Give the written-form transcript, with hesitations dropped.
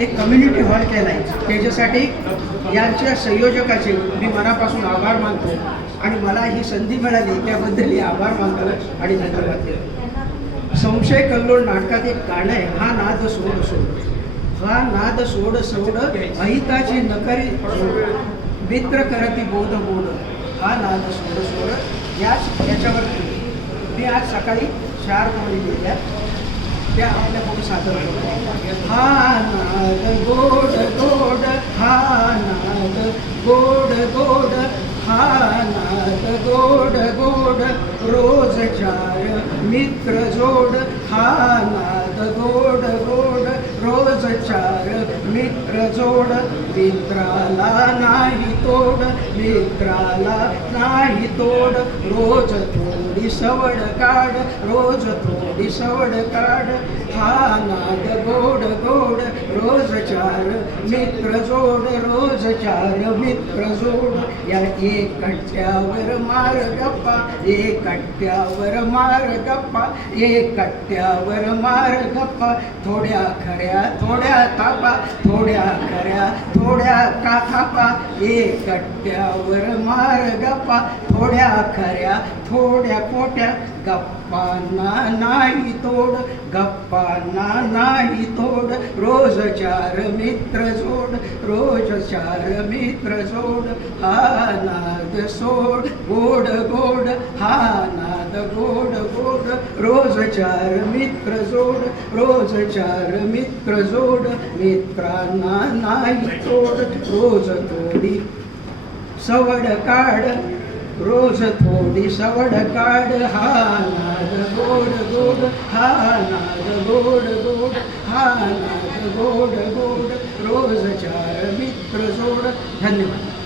एक community hall केला आहे. त्याच्यासाठी यांच्या संयोजकाचे मी मनापासून आभार मानतो आणि मला ही संधी मिळाली त्याबद्दल मी आभार मानतो आणि धन्यवाद देतो. संशय कल्लोळ नाटकात एक गाणं आहे, हा नाद सोड सोड, हा नाद सोड सोड, अहिताची नकरी मित्र करती बोध बोध, हा नाद सोड सोड. याच्यावर मी आज सकाळी 4 ओळी लिहिल्या, त्या आपल्या पुढे सादर करतो. हा नाद गोड गोड, हा नाद गोड गोड, हा नाद गोड गोड, रोज 4 मित्र जोड, हा नाद गोड गोड, रोज 4 मित्र जोड. मित्राला नाही तोड, मित्राला नाही तोड, रोज थोडी सवड काढ, रोज थोडी सवड काढ. हा नाद गोड गोड, रोज 4 मित्र जोड, रोज 4 मित्र जोड. या एक कट्ट्यावर मार गप्पा, एक कट्ट्यावर मार गप्पा, एक कट्ट्यावर मार गप्पा. थोड्या खऱ्या थोड्या थापा, थोड्या खऱ्या थोड्या का थापा. एक कट्ट्यावर मार गप्पा, थोड्या खऱ्या थोड्या खोट्या. गप्पांना नाही तोड, गप्पांना नाही तोड, रोज 4 मित्र जोड, रोज 4 मित्र जोड. हा नाद सोड गोड गोड, हा नाद गोड गोड, रोज 4 मित्र जोड, रोज 4 मित्र जोड. मित्रांना नाही तोड, रोज थोडी सवड काढ, रोज थोडी सवड काढ. हा नाद गोड गोड, हा नाद गोड गोड, हा नाद गोड गोड, रोज 4 मित्र जोड. धन्यवाद.